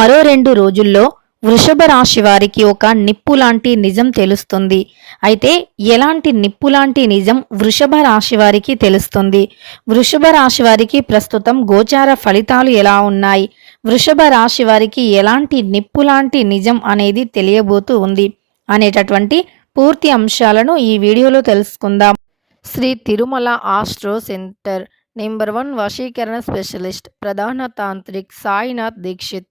మరో రెండు రోజుల్లో వృషభ రాశి వారికి ఒక నిప్పు లాంటి నిజం తెలుస్తుంది. అయితే ఎలాంటి నిప్పు లాంటి నిజం వృషభ రాశి వారికి తెలుస్తుంది? వృషభ రాశి వారికి ప్రస్తుతం గోచార ఫలితాలు ఎలా ఉన్నాయి? వృషభ రాశి వారికి ఎలాంటి నిప్పు లాంటి నిజం అనేది తెలియబోతూ ఉంది అనేటటువంటి పూర్తి అంశాలను ఈ వీడియోలో తెలుసుకుందాం. Shri Tirumala astro centre number one వశీకరణ స్పెషలిస్ట్ ప్రధాన తాంత్రిక్ సాయినాథ్ దీక్షిత్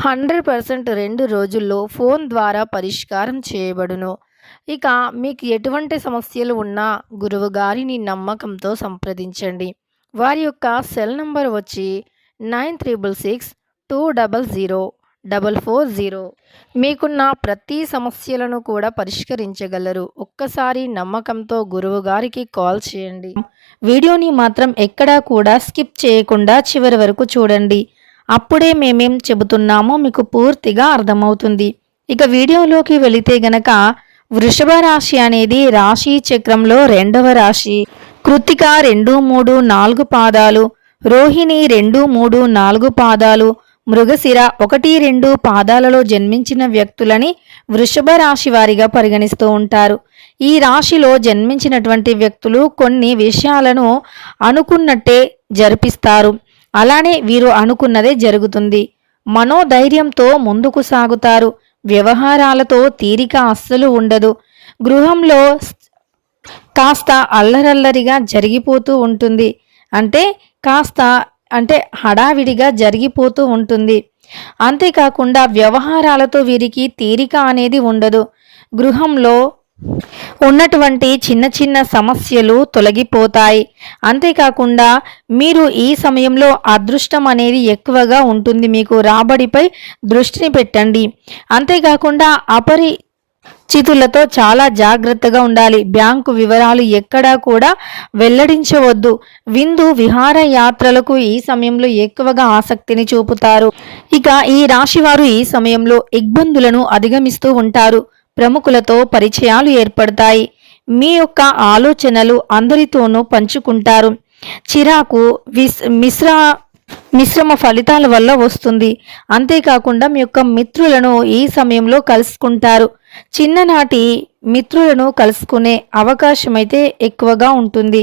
హండ్రెడ్ పర్సెంట్ రెండు రోజుల్లో ఫోన్ ద్వారా పరిష్కారం చేయబడును. ఇక మీకు ఎటువంటి సమస్యలు ఉన్నా గురువు గారిని నమ్మకంతో సంప్రదించండి. వారి యొక్క సెల్ నంబర్ వచ్చి nine triple six two double zero double four zero. మీకున్న ప్రతి సమస్యలను కూడా పరిష్కరించగలరు. ఒక్కసారి నమ్మకంతో గురువు గారికి కాల్ చేయండి. వీడియోని మాత్రం ఎక్కడా కూడా స్కిప్ చేయకుండా చివరి వరకు చూడండి. అప్పుడే మేమేం చెబుతున్నామో మీకు పూర్తిగా అర్థమవుతుంది. ఇక వీడియోలోకి వెళితే గనక వృషభ రాశి అనేది రాశి చక్రంలో రెండవ రాశి. కృతిక రెండు మూడు నాలుగు పాదాలు. రోహిణి రెండు మూడు నాలుగు పాదాలు. మృగశిర ఒకటి రెండు పాదాలలో జన్మించిన వ్యక్తులని వృషభ రాశి వారిగా పరిగణిస్తూ ఉంటారు. ఈ రాశిలో జన్మించినటువంటి వ్యక్తులు కొన్ని విషయాలను అనుకున్నట్టే జరిపిస్తారు. అలానే వీరు అనుకున్నదే జరుగుతుంది. మనోధైర్యంతో ముందుకు సాగుతారు. వ్యవహారాలతో తీరిక అస్సలు ఉండదు. గృహంలో కాస్త అల్లరల్లరిగా జరిగిపోతూ ఉంటుంది. అంటే కాస్త అంటే హడావిడిగా జరిగిపోతూ ఉంటుంది. అంతేకాకుండా వ్యవహారాలతో వీరికి తీరిక అనేది ఉండదు. గృహంలో ఉన్నటువంటి చిన్న చిన్న సమస్యలు తొలగిపోతాయి. అంతేకాకుండా మీరు ఈ సమయంలో అదృష్టం అనేది ఎక్కువగా ఉంటుంది. మీకు రాబడిపై దృష్టిని పెట్టండి. అంతేకాకుండా అపరి చితులతో చాలా జాగ్రత్తగా ఉండాలి. బ్యాంకు వివరాలు ఎక్కడా కూడా వెల్లడించవద్దు. విందు విహార యాత్రలకు ఈ సమయంలో ఎక్కువగా ఆసక్తిని చూపుతారు. ఇక ఈ రాశివారు ఈ సమయంలో ఇబ్బందులను అధిగమిస్తూ ఉంటారు. ప్రముఖులతో పరిచయాలు ఏర్పడతాయి. మీ యొక్క ఆలోచనలు అందరితోనూ పంచుకుంటారు. చిరాకు విస్ మిశ్ర మిశ్రమ ఫలితాల వల్ల వస్తుంది. అంతేకాకుండా మీ యొక్క మిత్రులను ఈ సమయంలో కలుసుకుంటారు. చిన్ననాటి మిత్రులను కలుసుకునే అవకాశం అయితే ఎక్కువగా ఉంటుంది.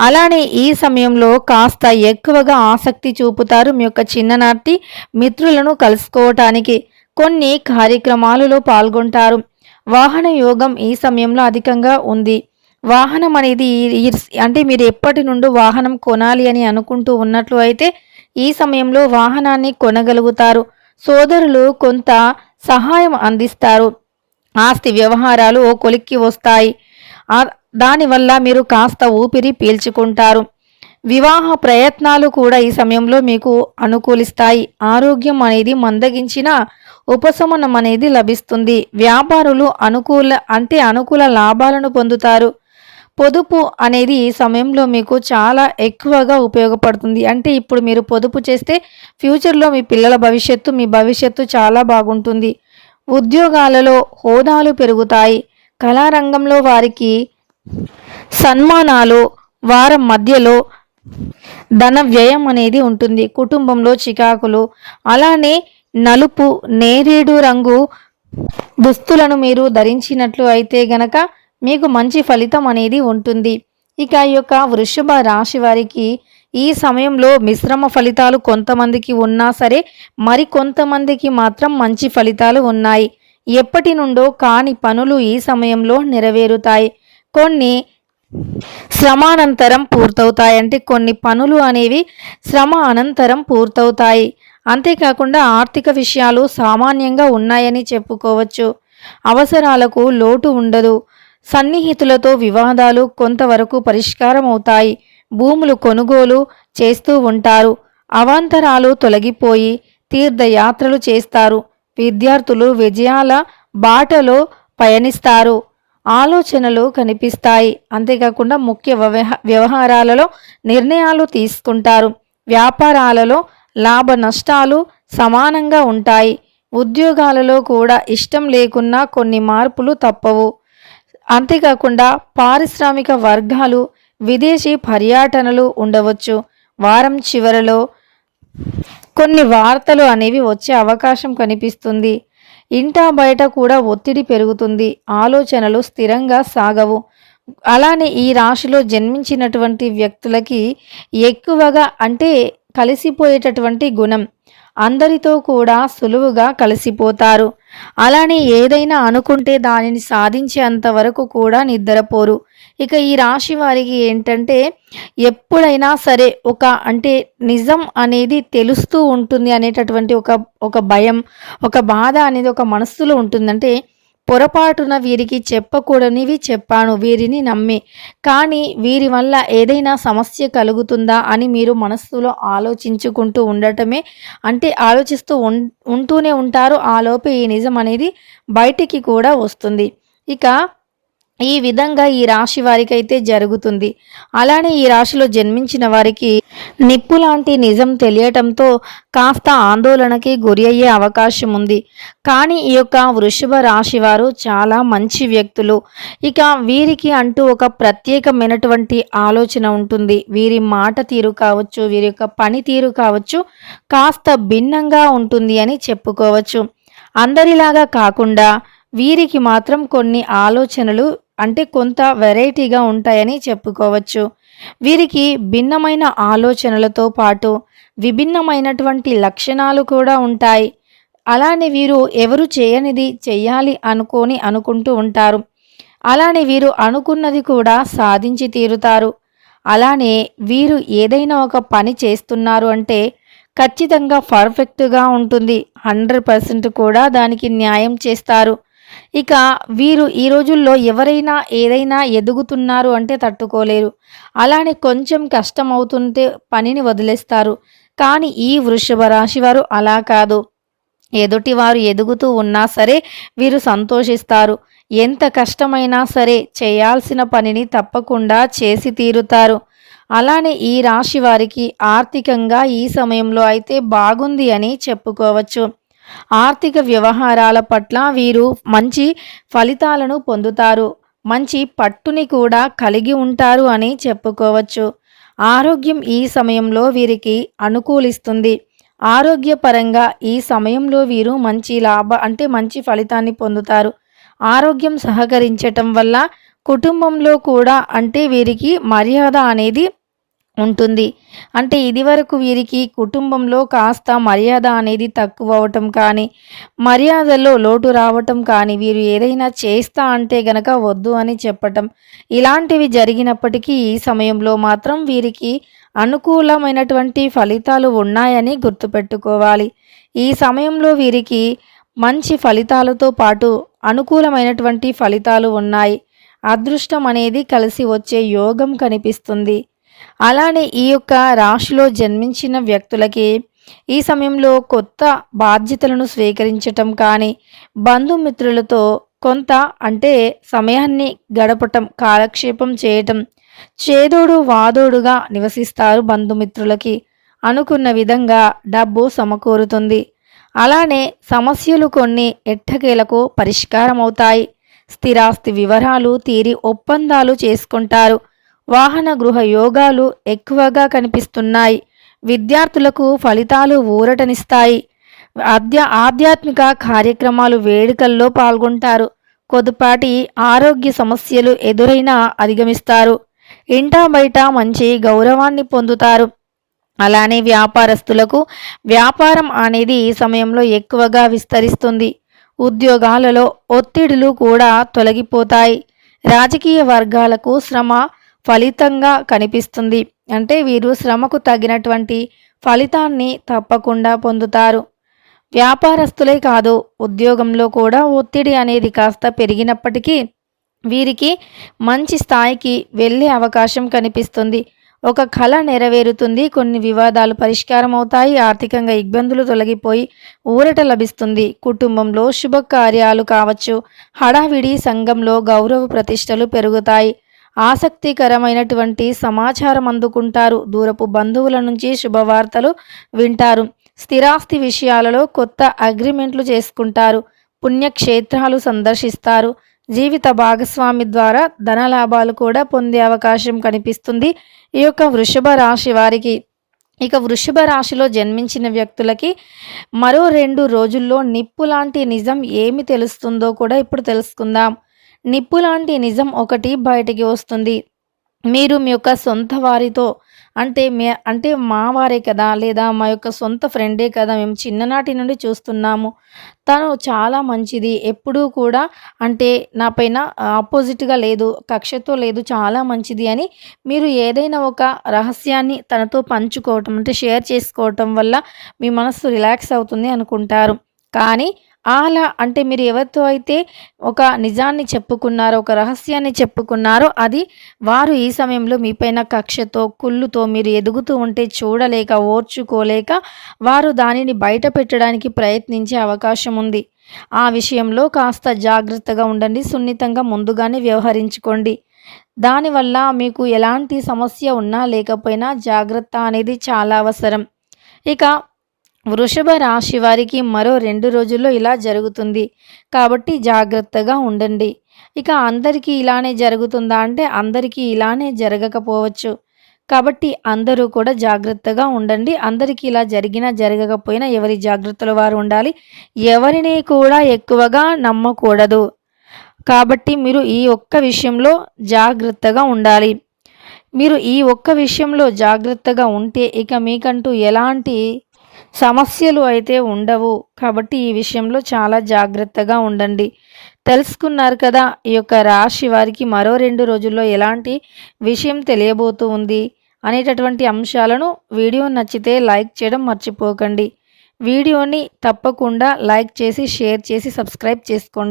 అలానే ఈ సమయంలో కాస్త ఎక్కువగా ఆసక్తి చూపుతారు మీ యొక్క చిన్ననాటి మిత్రులను కలుసుకోవటానికి. కొన్ని కార్యక్రమాలలో పాల్గొంటారు. వాహన యోగం ఈ సమయంలో అధికంగా ఉంది. వాహనం అనేది అంటే మీరు ఎప్పటి నుండి వాహనం కొనాలి అని అనుకుంటూ ఉన్నట్లు అయితే ఈ సమయంలో వాహనాన్ని కొనగలుగుతారు. సోదరులు కొంత సహాయం అందిస్తారు. ఆస్తి వ్యవహారాలు ఓ కొలిక్కి వస్తాయి. దానివల్ల మీరు కాస్త ఊపిరి పీల్చుకుంటారు. వివాహ ప్రయత్నాలు కూడా ఈ సమయంలో మీకు అనుకూలిస్తాయి. ఆరోగ్యం అనేది మందగించిన ఉపశమనం అనేది లభిస్తుంది. వ్యాపారులు అనుకూల అంటే అనుకూల లాభాలను పొందుతారు. పొదుపు అనేది ఈ సమయంలో మీకు చాలా ఎక్కువగా ఉపయోగపడుతుంది. అంటే ఇప్పుడు మీరు పొదుపు చేస్తే ఫ్యూచర్లో మీ పిల్లల భవిష్యత్తు మీ భవిష్యత్తు చాలా బాగుంటుంది. ఉద్యోగాలలో హోదాలు పెరుగుతాయి. కళారంగంలో వారికి సన్మానాలు వారం మధ్యలో ధన వ్యయం అనేది ఉంటుంది. కుటుంబంలో చికాకులు అలానే నలుపు నేరేడు రంగు దుస్తులను మీరు ధరించినట్లు అయితే గనక మీకు మంచి ఫలితం అనేది ఉంటుంది. ఇక ఈ యొక్క వృషభ రాశి వారికి ఈ సమయంలో మిశ్రమ ఫలితాలు కొంతమందికి ఉన్నా సరే మరి కొంతమందికి మాత్రం మంచి ఫలితాలు ఉన్నాయి. ఎప్పటి నుండో కాని పనులు ఈ సమయంలో నెరవేరుతాయి. కొన్ని శ్రమానంతరం పూర్తవుతాయి. అంటే కొన్ని పనులు అనేవి శ్రమ అనంతరం పూర్తవుతాయి. అంతేకాకుండా ఆర్థిక విషయాలు సామాన్యంగా ఉన్నాయని చెప్పుకోవచ్చు. అవసరాలకు లోటు ఉండదు. సన్నిహితులతో వివాదాలు కొంతవరకు పరిష్కారం అవుతాయి భూములు కొనుగోలు చేస్తూ ఉంటారు. అవాంతరాలు తొలగిపోయి తీర్థయాత్రలు చేస్తారు. విద్యార్థులు విజయాల బాటలో పయనిస్తారు. ఆలోచనలు కనిపిస్తాయి. అంతేకాకుండా ముఖ్య వ్యవహ వ్యవహారాలలో నిర్ణయాలు తీసుకుంటారు. వ్యాపారాలలో లాభ నష్టాలు సమానంగా ఉంటాయి. ఉద్యోగాలలో కూడా ఇష్టం లేకున్నా కొన్ని మార్పులు తప్పవు. అంతేకాకుండా పారిశ్రామిక వర్గాలు విదేశీ పర్యటనలు ఉండవచ్చు. వారం చివరలో కొన్ని వార్తలు అనేవి వచ్చే అవకాశం కనిపిస్తుంది. ఇంటా బయట కూడా ఒత్తిడి పెరుగుతుంది. ఆలోచనలు స్థిరంగా సాగవు. అలానే ఈ రాశిలో జన్మించినటువంటి వ్యక్తులకి ఎక్కువగా అంటే కలిసిపోయేటటువంటి గుణం. అందరితో కూడా సులువుగా కలిసిపోతారు. అలానే ఏదైనా అనుకుంటే దానిని సాధించేంత వరకు కూడా నిద్రపోరు. ఇక ఈ రాశి వారికి ఏంటంటే ఎప్పుడైనా సరే ఒక అంటే నిజం అనేది తెలుస్తూ ఉంటుంది అనేటటువంటి ఒక ఒక భయం ఒక బాధ అనేది ఒక మనస్సులో ఉంటుందంటే పొరపాటున వీరికి చెప్పకూడనివి చెప్పాను వీరిని నమ్మి. కానీ వీరి వల్ల ఏదైనా సమస్య కలుగుతుందా అని మీరు మనస్సులో ఆలోచించుకుంటూ ఉండటమే అంటే ఆలోచిస్తూ ఉం ఉంటూనే ఉంటారు. ఆలోపు ఈ నిజం అనేది బయటికి కూడా వస్తుంది. ఇక ఈ విధంగా ఈ రాశి వారికి అయితే జరుగుతుంది. అలానే ఈ రాశిలో జన్మించిన వారికి నిప్పు లాంటి నిజం తెలియటంతో కాస్త ఆందోళనకి గురి అయ్యే అవకాశం ఉంది. కానీ ఈ యొక్క వృషభ రాశి వారు చాలా మంచి వ్యక్తులు. ఇక వీరికి అంటూ ఒక ప్రత్యేకమైనటువంటి ఆలోచన ఉంటుంది. వీరి మాట తీరు కావచ్చు వీరి యొక్క పని తీరు కావచ్చు కాస్త భిన్నంగా ఉంటుంది అని చెప్పుకోవచ్చు. అందరిలాగా కాకుండా వీరికి మాత్రం కొన్ని ఆలోచనలు అంటే కొంత వెరైటీగా ఉంటాయని చెప్పుకోవచ్చు. వీరికి భిన్నమైన ఆలోచనలతో పాటు విభిన్నమైనటువంటి లక్షణాలు కూడా ఉంటాయి. అలానే వీరు ఎవరు చేయనిది చెయ్యాలి అనుకొని అనుకుంటూ ఉంటారు. అలానే వీరు అనుకున్నది కూడా సాధించి తీరుతారు. అలానే వీరు ఏదైనా ఒక పని చేస్తున్నారు అంటే ఖచ్చితంగా పర్ఫెక్ట్గా ఉంటుంది. హండ్రెడ్ పర్సెంట్ కూడా దానికి న్యాయం చేస్తారు. ఇక వీరు ఈ రోజుల్లో ఎవరైనా ఏదైనా ఎదుగుతున్నారు అంటే తట్టుకోలేరు. అలానే కొంచెం కష్టం అవుతుంటే పనిని వదిలేస్తారు. కానీ ఈ వృషభ రాశి వారు అలా కాదు. ఎదుటివారు ఎదుగుతూ ఉన్నా సరే వీరు సంతోషిస్తారు. ఎంత కష్టమైనా సరే చేయాల్సిన పనిని తప్పకుండా చేసి తీరుతారు. అలానే ఈ రాశి వారికి ఆర్థికంగా ఈ సమయంలో అయితే బాగుంది అని చెప్పుకోవచ్చు. ఆర్థిక వ్యవహారాల పట్ల వీరు మంచి ఫలితాలను పొందుతారు. మంచి పట్టుని కూడా కలిగి ఉంటారు అని చెప్పుకోవచ్చు. ఆరోగ్యం ఈ సమయంలో వీరికి అనుకూలిస్తుంది. ఆరోగ్యపరంగా ఈ సమయంలో వీరు మంచి లాభ అంటే మంచి ఫలితాన్ని పొందుతారు. ఆరోగ్యం సహకరించటం వల్ల కుటుంబంలో కూడా అంటే వీరికి మర్యాద అనేది ఉంటుంది. అంటే ఇదివరకు వీరికి కుటుంబంలో కాస్త మర్యాద అనేది తక్కువ అవటం కానీ మర్యాదలో లోటు రావటం కానీ వీరు ఏదైనా చేస్తా అంటే గనక వద్దు అని చెప్పటం ఇలాంటివి జరిగినప్పటికీ ఈ సమయంలో మాత్రం వీరికి అనుకూలమైనటువంటి ఫలితాలు ఉన్నాయని గుర్తుపెట్టుకోవాలి. ఈ సమయంలో వీరికి మంచి ఫలితాలతో పాటు అనుకూలమైనటువంటి ఫలితాలు ఉన్నాయి. అదృష్టం అనేది కలిసి వచ్చే యోగం కనిపిస్తుంది. అలానే ఈ యొక్క రాశిలో జన్మించిన వ్యక్తులకి ఈ సమయంలో కొత్త బాధ్యతలను స్వీకరించటం కానీ బంధుమిత్రులతో కొంత అంటే సమయాన్ని గడపటం కాలక్షేపం చేయటం చేదోడు వాదోడుగా నివసిస్తారు బంధుమిత్రులకి అనుకున్న విధంగా డబ్బు సమకూరుతుంది. అలానే సమస్యలు కొన్ని ఎట్టకేలకు పరిష్కారం అవుతాయి స్థిరాస్తి వివరాలు తీరి ఒప్పందాలు చేసుకుంటారు. వాహన గృహ యోగాలు ఎక్కువగా కనిపిస్తున్నాయి. విద్యార్థులకు ఫలితాలు ఊరటనిస్తాయి. ఆధ్యా ఆధ్యాత్మిక కార్యక్రమాలు వేడుకల్లో పాల్గొంటారు. కొద్దిపాటి ఆరోగ్య సమస్యలు ఎదురైనా అధిగమిస్తారు. ఇంటా బయట మంచి గౌరవాన్ని పొందుతారు. అలానే వ్యాపారస్తులకు వ్యాపారం అనేది ఈ సమయంలో ఎక్కువగా విస్తరిస్తుంది. ఉద్యోగాలలో ఒత్తిడులు కూడా తొలగిపోతాయి. రాజకీయ వర్గాలకు శ్రమ ఫలితంగా కనిపిస్తుంది. అంటే వీరు శ్రమకు తగినటువంటి ఫలితాన్ని తప్పకుండా పొందుతారు. వ్యాపారస్తులే కాదు ఉద్యోగంలో కూడా ఒత్తిడి అనేది కాస్త పెరిగినప్పటికీ వీరికి మంచి స్థాయికి వెళ్ళే అవకాశం కనిపిస్తుంది. ఒక కళ నెరవేరుతుంది కొన్ని వివాదాలు పరిష్కారం అవుతాయి ఆర్థికంగా ఇబ్బందులు తొలగిపోయి ఊరట లభిస్తుంది. కుటుంబంలో శుభకార్యాలు కావచ్చు హడావిడి సంఘంలో గౌరవ ప్రతిష్టలు పెరుగుతాయి. ఆసక్తికరమైనటువంటి సమాచారం అందుకుంటారు. దూరపు బంధువుల నుంచి శుభవార్తలు వింటారు. స్థిరాస్తి విషయాలలో కొత్త అగ్రిమెంట్లు చేసుకుంటారు. పుణ్యక్షేత్రాలు సందర్శిస్తారు. జీవిత భాగస్వామి ద్వారా ధనలాభాలు కూడా పొందే అవకాశం కనిపిస్తుంది. ఈ యొక్క వృషభ రాశి వారికి ఇక వృషభ రాశిలో జన్మించిన వ్యక్తులకి మరో రెండు రోజుల్లో నిప్పు లాంటి నిజం ఏమి తెలుస్తుందో కూడా ఇప్పుడు తెలుసుకుందాం. నిప్పు లాంటి నిజం ఒకటి బయటికి వస్తుంది. మీరు మీ యొక్క సొంత వారితో అంటే మే అంటే మా వారే కదా లేదా మా యొక్క సొంత ఫ్రెండే కదా మేము చిన్ననాటి నుండి చూస్తున్నాము. తను చాలా మంచిది. ఎప్పుడూ కూడా అంటే నా పైన ఆపోజిట్గా లేదు కక్షతో లేదు చాలా మంచిది అని మీరు ఏదైనా ఒక రహస్యాన్ని తనతో పంచుకోవటం అంటే షేర్ చేసుకోవటం వల్ల మీ మనసు రిలాక్స్ అవుతుంది అనుకుంటారు. కానీ అలా అంటే మీరు ఎవరితో అయితే ఒక నిజాన్ని చెప్పుకున్నారో ఒక రహస్యాన్ని చెప్పుకున్నారో అది వారు ఈ సమయంలో మీపైన కక్షతో కుళ్ళుతో మీరు ఎదుగుతూ ఉంటే చూడలేక ఓర్చుకోలేక వారు దానిని బయట పెట్టడానికి ప్రయత్నించే అవకాశం ఉంది. ఆ విషయంలో కాస్త జాగ్రత్తగా ఉండండి సున్నితంగా ముందుగానే వ్యవహరించుకోండి. దానివల్ల మీకు ఎలాంటి సమస్య ఉన్నా లేకపోయినా జాగ్రత్త అనేది చాలా అవసరం. ఇక వృషభ రాశి వారికి మరో రెండు రోజుల్లో ఇలా జరుగుతుంది. కాబట్టి జాగ్రత్తగా ఉండండి. ఇక అందరికీ ఇలానే జరుగుతుందా అంటే అందరికీ ఇలానే జరగకపోవచ్చు. కాబట్టి అందరూ కూడా జాగ్రత్తగా ఉండండి. అందరికీ ఇలా జరిగినా జరగకపోయినా ఎవరి జాగ్రత్తలు వారు ఉండాలి? ఎవరిని కూడా ఎక్కువగా నమ్మకూడదు. కాబట్టి మీరు ఈ ఒక్క విషయంలో జాగ్రత్తగా ఉండాలి. మీరు ఈ ఒక్క విషయంలో జాగ్రత్తగా ఉంటే ఇక మీకంటూ ఎలాంటి సమస్యలు అయితే ఉండవు. కాబట్టి ఈ విషయంలో చాలా జాగ్రత్తగా ఉండండి. తెలుసుకున్నారు కదా ఈ యొక్క రాశి వారికి మరో రెండు రోజుల్లో ఎలాంటి విషయం తెలియబోతూ ఉంది అనేటటువంటి అంశాలను వీడియో నచ్చితే లైక్ చేయడం మర్చిపోకండి. వీడియోని తప్పకుండా లైక్ చేసి షేర్ చేసి సబ్స్క్రైబ్ చేసుకోండి.